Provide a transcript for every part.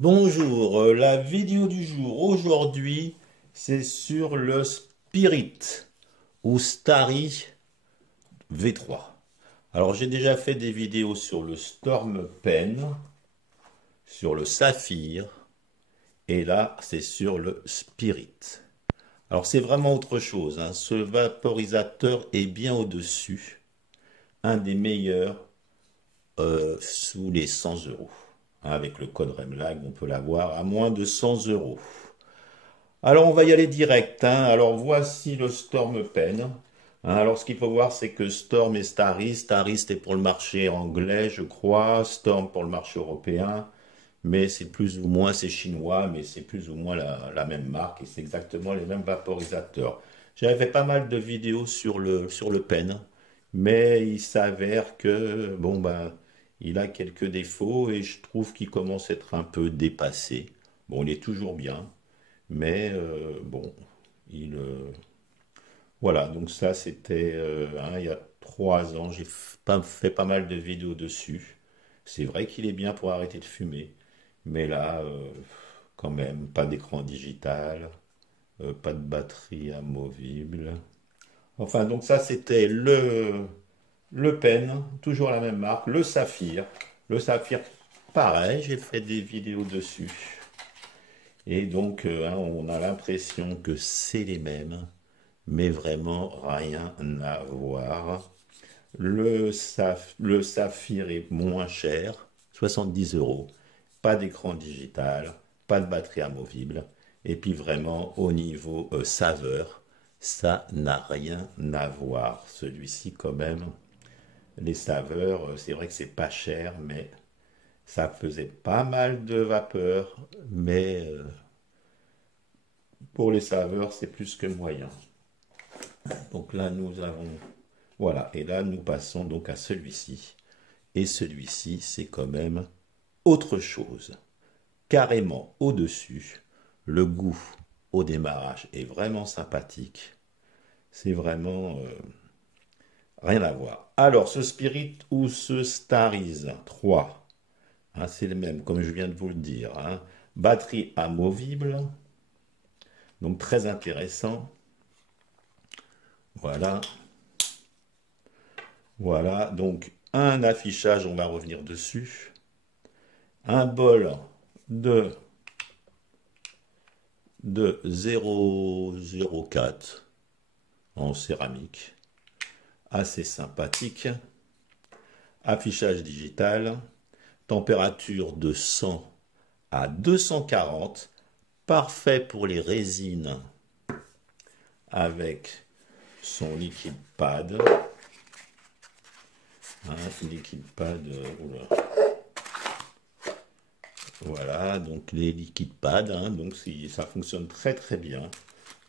Bonjour, la vidéo du jour aujourd'hui, c'est sur le Spirit ou Starry V3. Alors j'ai déjà fait des vidéos sur le Storm Pen, sur le Saphir, et là c'est sur le Spirit. Alors c'est vraiment autre chose, hein. Ce vaporisateur est bien au-dessus, un des meilleurs sous les 100 euros. Avec le code REMLAG, on peut l'avoir à moins de 100 euros. Alors on va y aller direct, hein. Alors voici le Storm Pen. Alors ce qu'il faut voir, c'est que Storm et Starry. Starry c'était pour le marché anglais, je crois. Storm pour le marché européen. Mais c'est plus ou moins, c'est chinois, mais c'est plus ou moins la même marque et c'est exactement les mêmes vaporisateurs. J'avais fait pas mal de vidéos sur le Pen, mais il s'avère que, bon ben, il a quelques défauts et je trouve qu'il commence à être un peu dépassé. Bon, il est toujours bien. Mais bon, il, voilà, donc ça c'était il y a 3 ans, fait pas mal de vidéos dessus. C'est vrai qu'il est bien pour arrêter de fumer, mais là, quand même, pas d'écran digital, pas de batterie amovible. Enfin, donc ça c'était le Pen, toujours la même marque, le Saphir. Le Saphir, pareil, j'ai fait des vidéos dessus. Et donc, on a l'impression que c'est les mêmes, mais vraiment rien à voir. Le Saphir est moins cher, 70 euros. Pas d'écran digital, pas de batterie amovible. Et puis vraiment, au niveau saveur, ça n'a rien à voir. Celui-ci, quand même, les saveurs, c'est vrai que c'est pas cher, mais ça faisait pas mal de vapeur. Mais pour les saveurs, c'est plus que moyen. Donc là, nous avons... Voilà, et là, nous passons donc à celui-ci. Et celui-ci, c'est quand même autre chose. Carrément au-dessus. Le goût au démarrage est vraiment sympathique. C'est vraiment rien à voir. Alors, ce Spirit ou ce Stariz 3, hein, c'est le même, comme je viens de vous le dire, hein. Batterie amovible, donc très intéressant. Voilà, voilà, donc un affichage, on va revenir dessus. Un bol de, de 0,04 en céramique, assez sympathique. Affichage digital, température de 100 à 240, parfait pour les résines avec son liquide pad. Hein, liquide pad, oula. Voilà, donc les liquides pads, hein, donc ça fonctionne très très bien.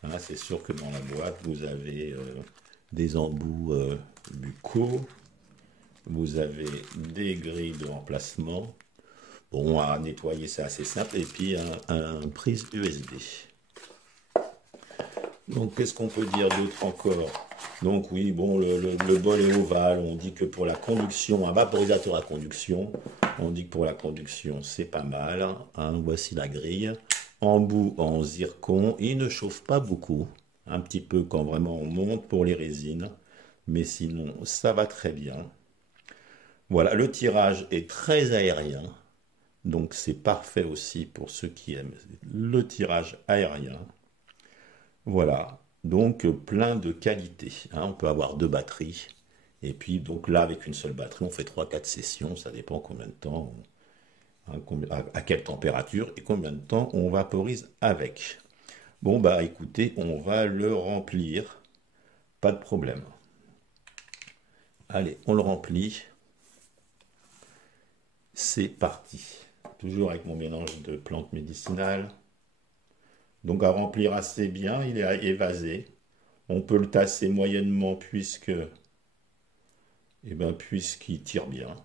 Hein, c'est sûr que dans la boîte, vous avez des embouts buccaux, vous avez des grilles de remplacement. Bon, à nettoyer, c'est assez simple. Et puis, un prise USB. Donc, qu'est-ce qu'on peut dire d'autre encore? Donc, oui, bon, le bol est ovale. On dit que pour la conduction, un vaporisateur à conduction, on dit que pour la conduction, c'est pas mal. Hein, voici la grille. Embout en zircon. Il ne chauffe pas beaucoup. Un petit peu quand vraiment on monte pour les résines. Mais sinon, ça va très bien. Voilà, le tirage est très aérien. Donc c'est parfait aussi pour ceux qui aiment le tirage aérien. Voilà, donc plein de qualités, hein. On peut avoir deux batteries. Et puis donc là, avec une seule batterie, on fait trois quatre sessions. Ça dépend combien de temps, hein, à quelle température et combien de temps on vaporise avec. Bon bah écoutez, on va le remplir. Pas de problème. Allez, on le remplit. C'est parti. Toujours avec mon mélange de plantes médicinales. Donc à remplir assez bien, il est évasé. On peut le tasser moyennement puisqu'il tire bien.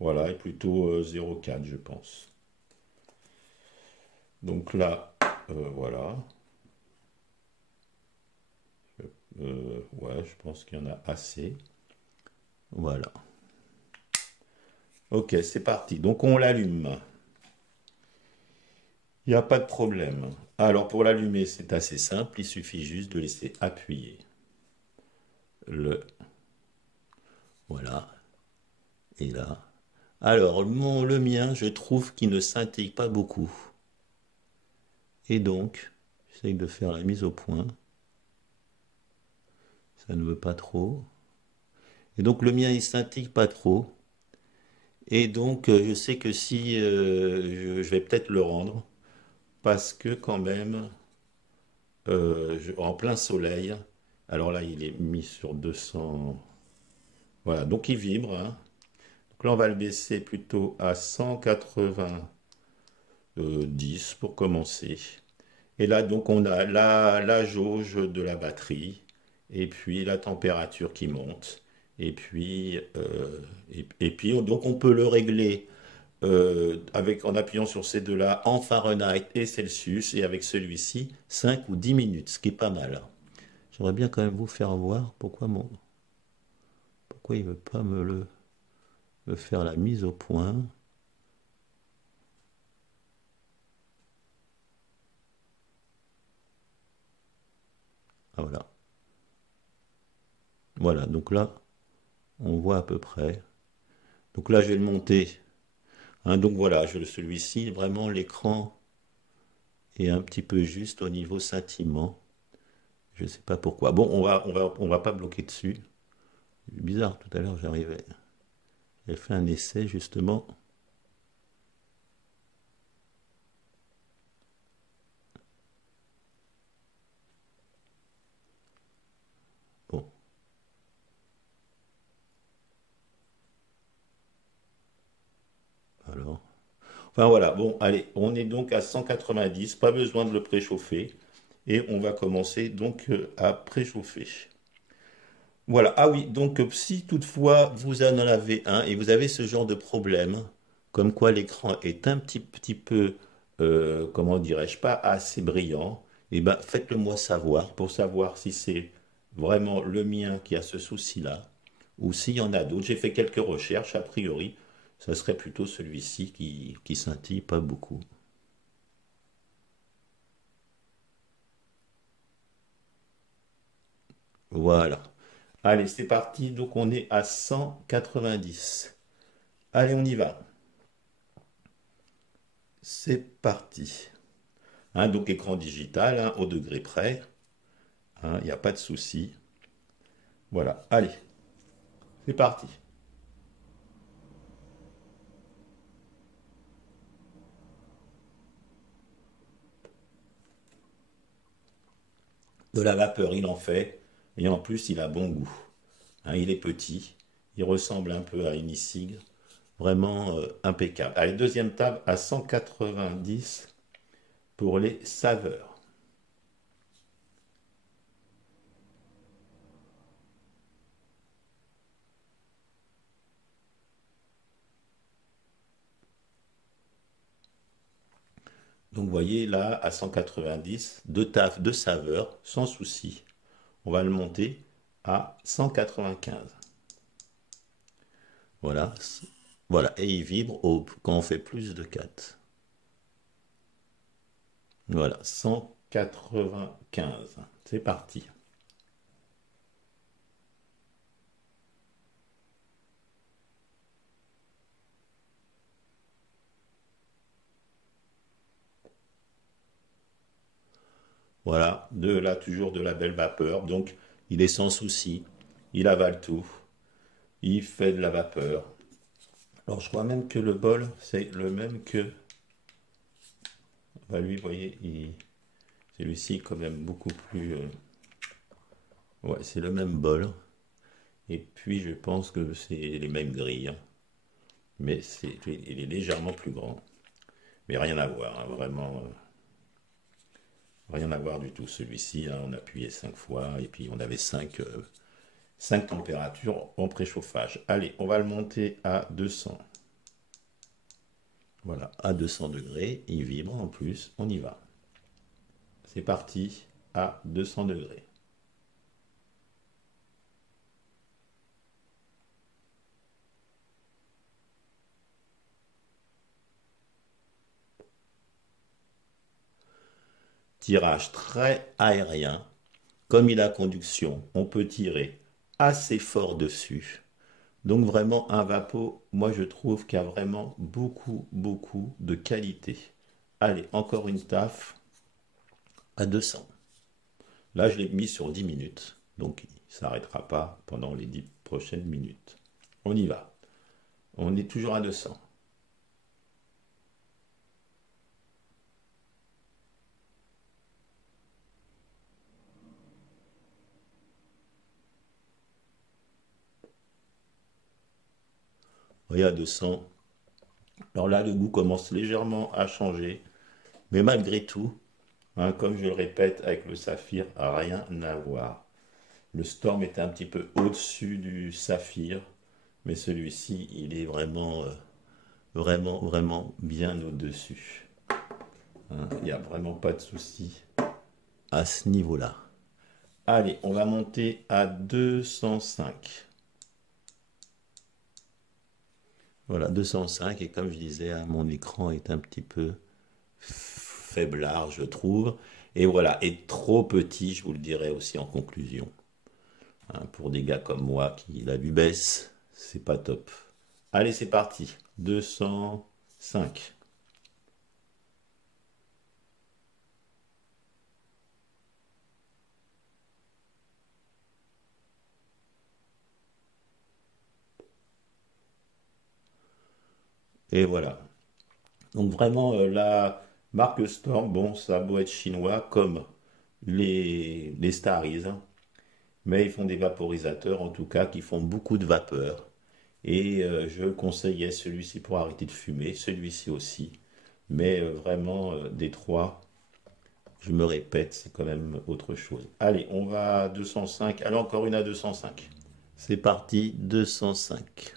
Voilà, et plutôt 0,4 je pense. Donc là, voilà. Ouais, je pense qu'il y en a assez. Voilà. Ok, c'est parti. Donc on l'allume. Il n'y a pas de problème. Alors pour l'allumer, c'est assez simple. Il suffit juste de laisser appuyer le... Voilà. Et là. Alors le mien, je trouve qu'il ne scintille pas beaucoup. Et donc, j'essaye de faire la mise au point. Ça ne veut pas trop. Et donc le mien, il scintille pas trop. Et donc, je sais que si je vais peut-être le rendre, parce que quand même, en plein soleil, alors là, il est mis sur 200. Voilà, donc il vibre, hein. Donc là, on va le baisser plutôt à 190 pour commencer. Et là, donc, on a la jauge de la batterie, et puis la température qui monte. Et puis, donc, on peut le régler en appuyant sur ces deux-là en Fahrenheit et Celsius, et avec celui-ci, 5 ou 10 minutes, ce qui est pas mal. J'aimerais bien quand même vous faire voir pourquoi il veut pas me faire la mise au point. Ah, voilà. Voilà, donc là, on voit à peu près. Donc là, je vais le monter. Hein, donc voilà, celui-ci, vraiment, l'écran est un petit peu juste au niveau scintillement. Je ne sais pas pourquoi. Bon, on va pas bloquer dessus. Bizarre, tout à l'heure, j'arrivais. J'ai fait un essai, justement. Bon, alors. Enfin voilà, bon, allez, on est donc à 190, pas besoin de le préchauffer. Et on va commencer donc à préchauffer. Voilà, ah oui, donc si toutefois vous en avez un et vous avez ce genre de problème, comme quoi l'écran est un petit peu, comment dirais-je, pas assez brillant, et ben faites-le moi savoir pour savoir si c'est vraiment le mien qui a ce souci-là ou s'il y en a d'autres. J'ai fait quelques recherches, a priori, ça serait plutôt celui-ci qui scintille pas beaucoup. Voilà. Allez, c'est parti, donc on est à 190. Allez, on y va. C'est parti. Hein, donc écran digital, hein, au degré près. Hein, il n'y a pas de souci. Voilà, allez, c'est parti. De la vapeur, il en fait. Et en plus, il a bon goût. Hein, il est petit. Il ressemble un peu à une e-cig. Vraiment impeccable. Allez, deuxième table à 190 pour les saveurs. Donc vous voyez là, à 190, deux saveurs, sans souci. On va le monter à 195. Voilà. Voilà. Et il vibre quand on fait plus de 4. Voilà. 195. C'est parti. Voilà. Là, toujours de la belle vapeur. Donc, il est sans souci. Il avale tout. Il fait de la vapeur. Alors, je crois même que le bol, c'est le même que... Bah, lui, vous voyez, celui-ci est quand même beaucoup plus... Ouais, c'est le même bol. Et puis, je pense que c'est les mêmes grilles, hein. Mais il est légèrement plus grand. Mais rien à voir, hein, vraiment, rien à voir du tout. Celui-ci, hein, on appuyait 5 fois et puis on avait 5 températures en préchauffage. Allez, on va le monter à 200. Voilà, à 200 degrés. Il vibre en plus. On y va. C'est parti à 200 degrés. tirage très aérien. Comme il a conduction, on peut tirer assez fort dessus. Donc vraiment un Vapo, moi je trouve qu'il y a vraiment beaucoup de qualité. Allez, encore une taf à 200. Là, je l'ai mis sur 10 minutes, donc il ne s'arrêtera pas pendant les 10 prochaines minutes. On y va. On est toujours à 200. Oui, à 200. Alors là, le goût commence légèrement à changer, mais malgré tout, hein, comme je le répète, avec le saphir, rien à voir. Le Storm est un petit peu au-dessus du saphir, mais celui-ci, il est vraiment bien au-dessus. Hein, il n'y a vraiment pas de souci à ce niveau-là. Allez, on va monter à 205. Voilà, 205, et comme je disais, hein, mon écran est un petit peu faiblard, je trouve. Et voilà, et trop petit, je vous le dirai aussi en conclusion. Hein, pour des gars comme moi qui la vue baisse, c'est pas top. Allez, c'est parti. 205. Et voilà. Donc vraiment, la marque Storm, bon, ça a beau être chinois comme les Starries, hein, mais ils font des vaporisateurs en tout cas qui font beaucoup de vapeur. Et je conseillais celui-ci pour arrêter de fumer, celui-ci aussi. Mais vraiment, des trois, je me répète, c'est quand même autre chose. Allez, on va à 205. Allez, encore une à 205. C'est parti, 205.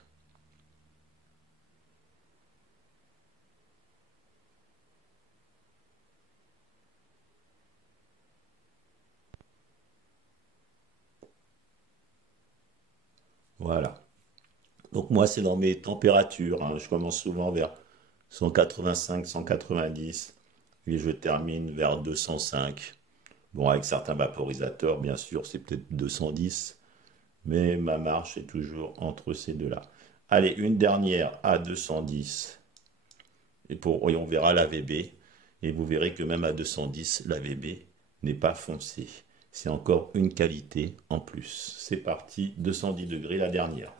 Voilà. Donc moi, c'est dans mes températures, hein. Je commence souvent vers 185, 190 et je termine vers 205. Bon, avec certains vaporisateurs, bien sûr, c'est peut-être 210, mais ma marche est toujours entre ces deux-là. Allez, une dernière à 210 et on verra la VB. Et vous verrez que même à 210, la VB n'est pas foncée. C'est encore une qualité en plus. C'est parti, 210 degrés la dernière.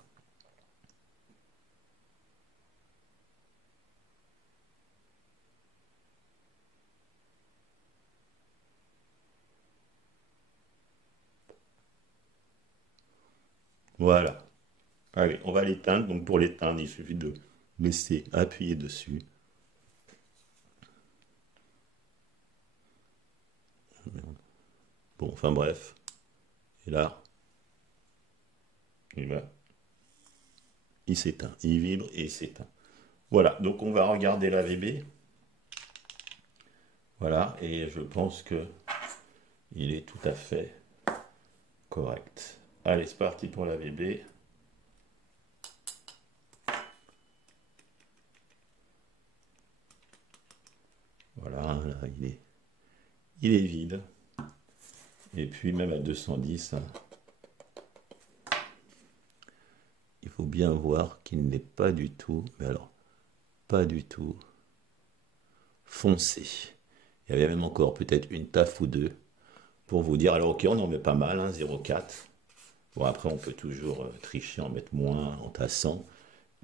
Voilà. Allez, on va l'éteindre. Donc pour l'éteindre, il suffit de laisser appuyer dessus. Bon, enfin bref. Et là, il va, il s'éteint. Il vibre et il s'éteint. Voilà, donc on va regarder la VB. Voilà, et je pense que il est tout à fait correct. Allez, c'est parti pour la VB. Voilà, là, il est vide. Et puis même à 210, hein, il faut bien voir qu'il n'est pas du tout, mais alors, pas du tout foncé. Il y avait même encore peut-être une taf ou deux pour vous dire, alors ok, on en met pas mal, hein, 0,4. Bon, après, on peut toujours tricher, en mettre moins, en tassant.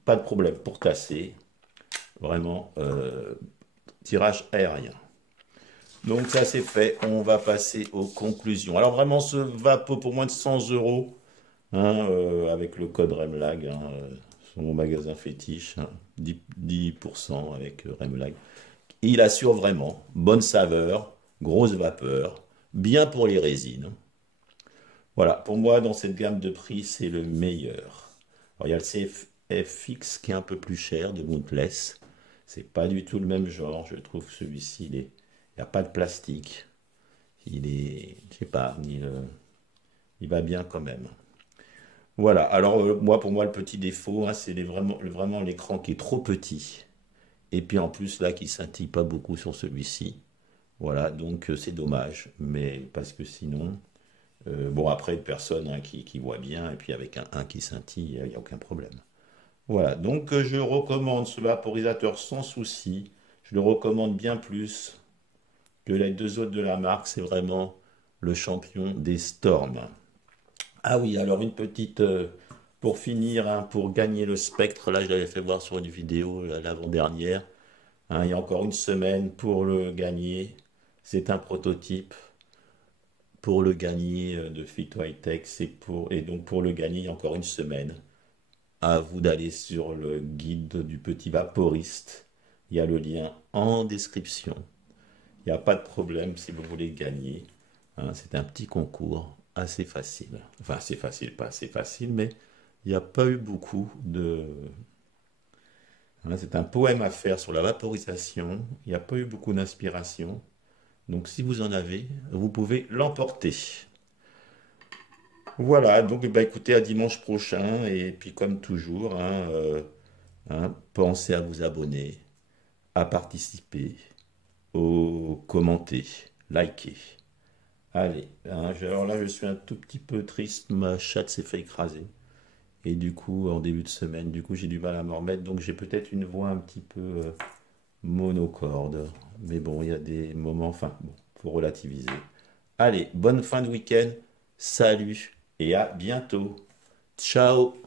Pas de problème pour tasser. Vraiment, tirage aérien. Donc ça c'est fait, on va passer aux conclusions. Alors vraiment ce Vapo pour moins de 100 euros, hein, avec le code Remlag, hein, sur mon magasin fétiche, hein, 10% avec Remlag. Il assure vraiment, bonne saveur, grosse vapeur, bien pour les résines. Voilà, pour moi dans cette gamme de prix c'est le meilleur. Alors il y a le CFX qui est un peu plus cher de Mountless. C'est pas du tout le même genre, je trouve que celui-ci il n'y a pas de plastique. Il est, je sais pas, il va bien quand même. Voilà, alors moi, pour moi, le petit défaut, hein, c'est vraiment l'écran qui est trop petit. Et puis en plus, là, qui scintille pas beaucoup sur celui-ci. Voilà, donc c'est dommage, mais parce que sinon, bon après une personne hein, qui voit bien, et puis avec un qui scintille, il n'y a aucun problème. Voilà, donc je recommande ce vaporisateur sans souci. Je le recommande bien plus que les deux autres de la marque. C'est vraiment le champion des storms. Ah oui, alors une petite, pour finir, hein, pour gagner le spectre, là je l'avais fait voir sur une vidéo l'avant-dernière. Hein, il y a encore une semaine pour le gagner. C'est un prototype. Pour le gagner de Phyto High Tech, et donc pour le gagner, il y a encore une semaine. À vous d'aller sur le guide du petit vaporiste. Il y a le lien en description. Il n'y a pas de problème si vous voulez gagner. Hein, c'est un petit concours assez facile. Enfin, assez facile, pas assez facile, mais il n'y a pas eu beaucoup de... Hein, c'est un poème à faire sur la vaporisation. Il n'y a pas eu beaucoup d'inspiration. Donc si vous en avez, vous pouvez l'emporter. Voilà, donc bah, écoutez, à dimanche prochain. Et puis comme toujours, hein, hein, pensez à vous abonner, à participer, au commenter, liker. Allez, hein, alors là je suis un tout petit peu triste, ma chatte s'est fait écraser. Et du coup, en début de semaine, du coup j'ai du mal à m'en remettre, donc j'ai peut-être une voix un petit peu monocorde. Mais bon, il y a des moments, enfin, bon, faut relativiser. Allez, bonne fin de week-end, salut et à bientôt. Ciao